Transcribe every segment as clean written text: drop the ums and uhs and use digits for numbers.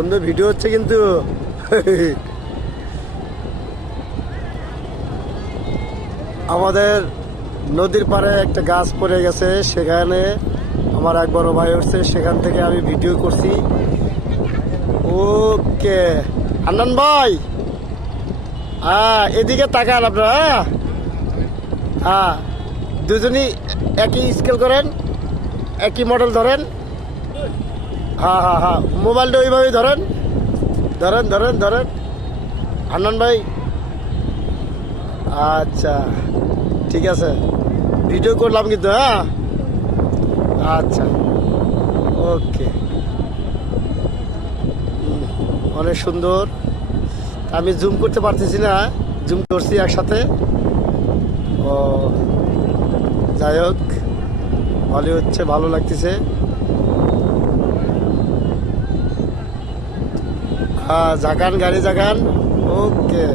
বন্ধু ভিডিও হচ্ছে কিন্তু। আমাদের নদীর পাড়ে একটা গাছ পড়ে গেছে, সেখানে আমার এক বড় ভাই উঠছে, সেখান থেকে আমি ভিডিও করছি। ওকে আন্নান ভাই, এদিকে তাকান আপনারা। দুজনই একই স্কেল করেন, একই মডেল ধরেন। হ্যাঁ, মোবাইলটা ওইভাবেই ধরেন, ধরেন ধরেন ধরেন আন্নান ভাই। আচ্ছা ঠিক আছে, ভিডিও করলাম কিন্তু। আচ্ছা ওকে, অনেক সুন্দর। আমি জুম করতে পারতেছি না, জুম করছি একসাথে। ও যাই হোক, ভালো হচ্ছে, ভালো লাগতেছে। জাগান, গাড়ি জাগান। ওকে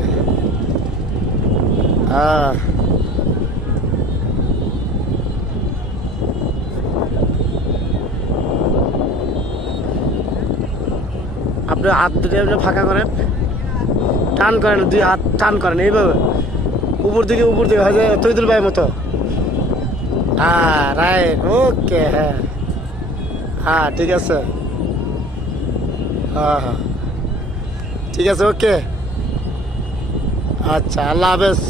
আপনি হাত দুটো আপনি ফাঁকা করেন, টান করেন, দুই হাত টান করেন এইভাবে উপর দিকে হয়ে যায় তৈদুল ভাইয়ের মতো। রাইট, ওকে। হ্যাঁ ঠিক আছে, হ্যাঁ ঠিক আছে, ওকে। আচ্ছা, আল্লাহ হাফেজ।